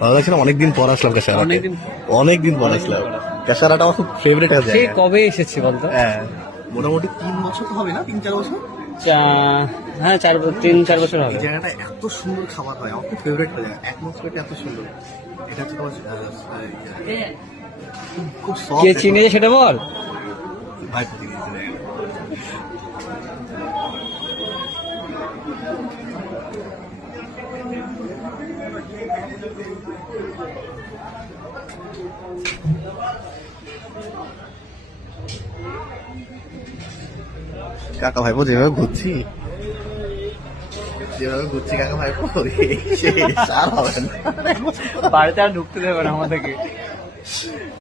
ভালো লাগছে না? অনেকদিন পর আসলাম ক্যাশারা, অনেকদিন পর আসলাম। ক্যাশারাটা আমার খুব ফেভারিট আছে। সেই কবে এসেছি বলতো? হ্যাঁ, মোটামুটি 3 বছর তো হবে না, 3-4 বছর। হ্যাঁ 3-4 বছর হবে। এই জায়গাটা এত সুন্দর খাবার হয়, আমার খুব ফেভারিট জায়গা, অ্যাটমসফিয়ারটা এত সুন্দর। এটা হচ্ছে তোমার খুব সফট। কে চিনে সেটা বল ভাই, প্রতি দিন কাকা ভাইপো যেভাবে ঘুরছি কাকা ভাইপো, আর হবে না। বাড়িতে আর ঢুকতে দেবে না আমাদেরকে।